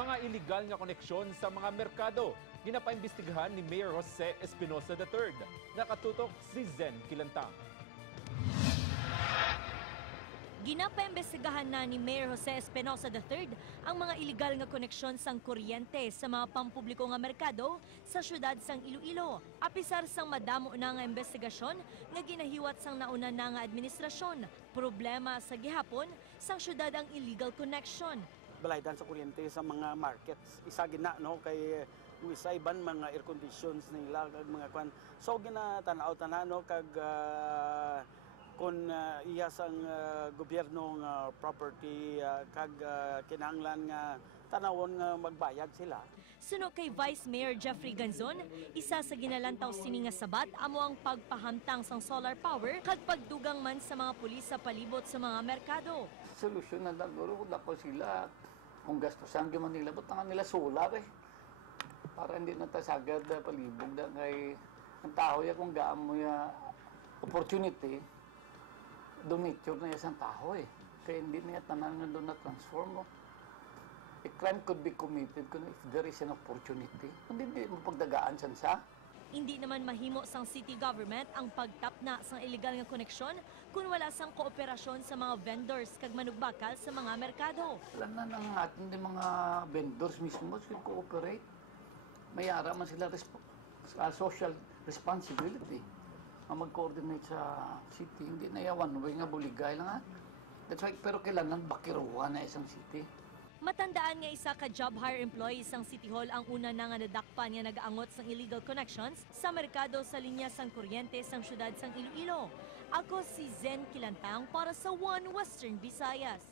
mga iligal nga koneksyon sa mga merkado. Ginapaimbestigahan ni Mayor Jose Espinosa III. Nakatutok si Zen Kilantang. Ginapaimbestigahan na ni Mayor Jose Espinosa III ang mga iligal nga koneksyon sang kuryente sa mga pampubliko nga merkado sa syudad sang Iloilo. Apisar sang madamo na nga investigasyon nga ginahiwat sang nauna na nga administrasyon. Problema sa gihapon sang syudad ang illegal connection. Balaydan sa kuryente sa mga markets. Isa gina no kay sa iban mga air conditions nila kag mga kwan. So ginatanaw-tanaw no kag kung iya sang gobyerno nga property kag kinahanglan nga tanawon nga magbayad sila. Suno kay Vice Mayor Jeffrey Ganzon, isa sa ginalantaw sini nga sabat amo ang pagpahamtang sang solar power kag pagdugang man sa mga pulis sa palibot sa mga merkado. Solusyon na daguro ko sila kung gastusan gyud nila butang nila solar para hindi na tasagad palibog da kay ang tao ya kung gaam mo ya opportunity donature na isang tao kaya hindi niya tanan nga doon na transform mo. A crime could be committed if there is an opportunity. Hindi mo pagdagaan sa. Hindi naman mahimo sang city government ang pagtap na sang illegal nga koneksyon kung wala sang kooperasyon sa mga vendors kag manugbakal sa mga merkado. Wala na ng ating mga vendors mismo sila cooperate. Mayara man sila social responsibility. Mag-coordinate sa city, hindi na yawan, way nga buligay lang That's why, pero kailangan bakiruan na isang city. Matandaan nga isa ka job hire employee sang City Hall ang una na nga nadakpan niya nagaangot sang illegal connections sa merkado sa linya sang kuryente sang syudad sang Iloilo. Ako si Zen Kilantang para sa One Western Visayas.